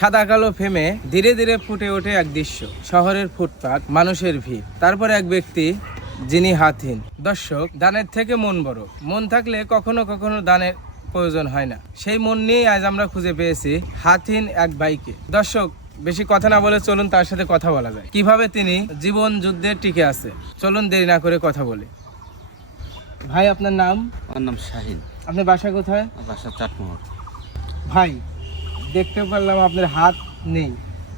সাদা কালো ফেমে ধীরে ধীরে ফুটে ওঠে এক দৃশ্য শহরের ফুটপাত মানুষের ভিড়। তারপর এক ব্যক্তি যিনি হাতহীন দর্শক দানের থেকে মন বড়। মন থাকলে কখনো কখনো দানের প্রয়োজন হয় না। সেই মন নিয়েই আজ আমরা খুঁজে পেয়েছি হাতহীন এক বাইকে দর্শক বেশি কথা না বলে চলুন তার সাথে কথা বলা যায়। কীভাবে তিনি জীবন যুদ্ধে টিকে আছে? চলুন দেরি না করে কথা বলি। ভাই আপনার নাম? আমার নাম শাহিন। আপনার বাসা কোথায়? বাসা চাটমোহর। ভাই দেখতে পারলাম আপনার হাত নেই।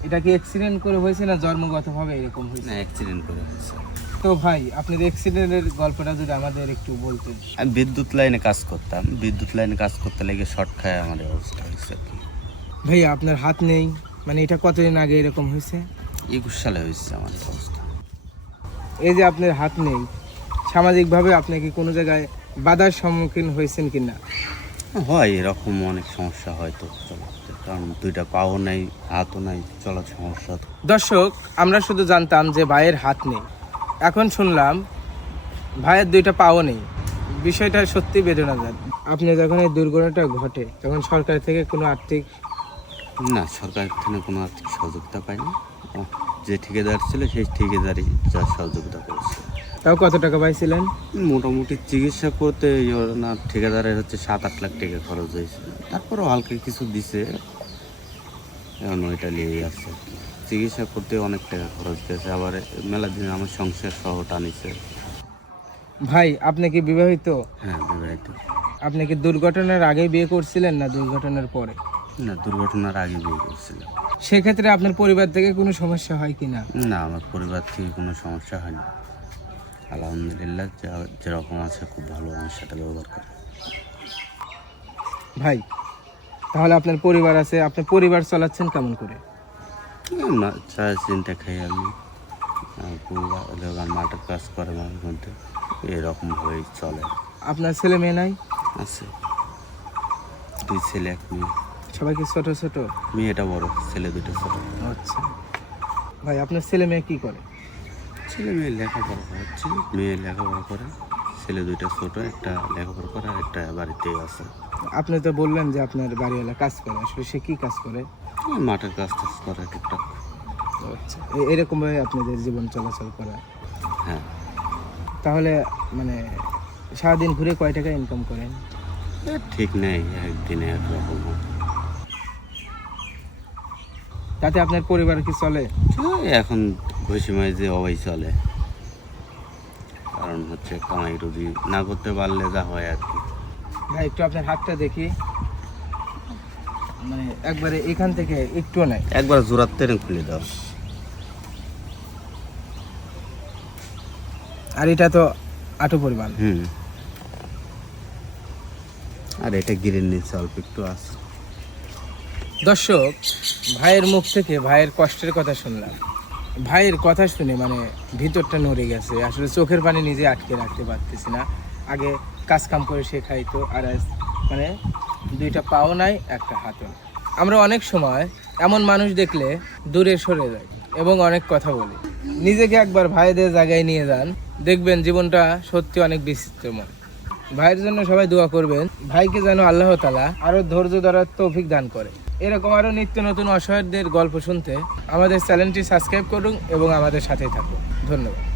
এটা কি অ্যাক্সিডেন্ট করে হয়েছে না জন্মগতভাবে এরকম হয়েছে? না অ্যাক্সিডেন্ট করে হয়েছে। তো ভাই আপনার অ্যাক্সিডেন্টের গল্পটা যদি আমাদের একটু বলতেন। আমি বিদ্যুৎ লাইনে কাজ করতাম। বিদ্যুৎ লাইনে কাজ করতে লেগে শর্ট খায় আমার অবস্থা হয়েছে। ভাইয়া আপনার হাত নেই মানে এটা কতদিন আগে এরকম হয়েছে? একুশ সালে হয়েছে আমার অবস্থা। এই যে আপনার হাত নেই সামাজিকভাবে আপনি কি কোনো জায়গায় বাধার সম্মুখীন হয়েছেন কি না হয় এরকম অনেক সমস্যা হয় তো। কারণ দুইটা পাও নাই হাতও নাই চলার সমস্যা। দর্শক আমরা শুধু জানতাম যে ভাইয়ের হাত নেই। এখন শুনলাম ভাইয়ের দুইটা পাও নেই। বিষয়টা সত্যি বেদনাদায়ক। আপনি যখন এই দুর্ঘটনাটা ঘটে তখন সরকার থেকে কোনো আর্থিক না সরকার থেকে কোনো আর্থিক সহযোগিতা পাইনি। যে ঠিকাদার ছিল সেই ঠিকাদারই যা সহযোগিতা করেছে। তাও কত টাকা পাইছিলেন? মোটামুটি চিকিৎসা করতে না ঠিকাদারের হচ্ছে সাত আট লাখ টাকা খরচ হয়েছে। তারপরেও হালকা কিছু দিছে। এখন ওইটা নিয়েই কি। চিকিৎসা করতে অনেক টাকা খরচ দিয়েছে। আবার মেলা দিন আমার সংসার সহ টানিছে। ভাই আপনি কি বিবাহিত? হ্যাঁ বিবাহিত। আপনি কি দুর্ঘটনার আগে বিয়ে করছিলেন না দুর্ঘটনার পরে? না দুর্ঘটনার আগে বিয়ে করছিলাম। সেক্ষেত্রে আপনার পরিবার থেকে কোনো সমস্যা হয় কি না না আমার পরিবার থেকে কোনো সমস্যা হয়নি। আলহামদুলিল্লাহ যা- যেরকম আছে খুব ভালো আমার সাথে ব্যবহার করে। ভাই তাহলে আপনার পরিবার আছে আপনার পরিবার চালাচ্ছেন কেমন করে? না চা চিন্তা খাই আমি। পরিবার মাঠের কাজ করে মাঝে মধ্যে এরকম হয়েই চলে। আপনার ছেলে মেয়ে নাই? আছে। দুই ছেলে এক মেয়ে। সবাই কি ছোট ছোট? মেয়েটা বড় ছেলে দুটো ছোট। আচ্ছা। ভাই আপনার ছেলে মেয়ে কি করে? ছেলে মেয়ে লেখাপড়া হচ্ছে মেয়ে লেখাপড়া করে ছেলে দুইটা ছোট একটা লেখাপড়া করে আর একটা বাড়িতেই আছে। আপনি তো বললেন যে আপনার বাড়িওয়ালা কাজ করে আসলে সে কি কাজ করে? মাঠের কাজ টাজ করে টুকটাক। আচ্ছা এরকমভাবে আপনাদের জীবন চলাচল করা? হ্যাঁ। তাহলে মানে সারাদিন ঘুরে কয় টাকা ইনকাম করেন? ঠিক নেই একদিনে একরকম। তাতে আপনার পরিবার কি চলে? এখন ওই সময় যে অবাই চলে। কারণ হচ্ছে কামাই রুজি না করতে পারলে যা হয় আর কি। ভাই একটু আপনার হাতটা দেখি। মানে একবারে এখান থেকে একটু নাই। একবার জোরাত তেরে খুলে দাও। আর এটা তো আটু পরিমাণ। হুম। আর এটা গিরের নিচে অল্প একটু আছে। দর্শক ভাইয়ের মুখ থেকে ভাইয়ের কষ্টের কথা শুনলাম। ভাইয়ের কথা শুনে মানে ভিতরটা নড়ে গেছে। আসলে চোখের পানি নিজে আটকে রাখতে পারতেছি না। আগে কাজ কাম করে সে খাইতো আর মানে দুইটা পাও নাই, একটা হাতও আমরা অনেক সময় এমন মানুষ দেখলে দূরে সরে যাই এবং অনেক কথা বলি। নিজেকে একবার ভাইদের জায়গায় নিয়ে যান, দেখবেন জীবনটা সত্যি অনেক বিচিত্রময়। ভাইয়ের জন্য সবাই দোয়া করবেন, ভাইকে যেন আল্লাহ তালা আরও ধৈর্য ধরার তৌফিক দান করে। এরকম আরও নিত্য নতুন অসহায়দের গল্প শুনতে আমাদের চ্যানেলটি সাবস্ক্রাইব করুন এবং আমাদের সাথেই থাকুন। ধন্যবাদ।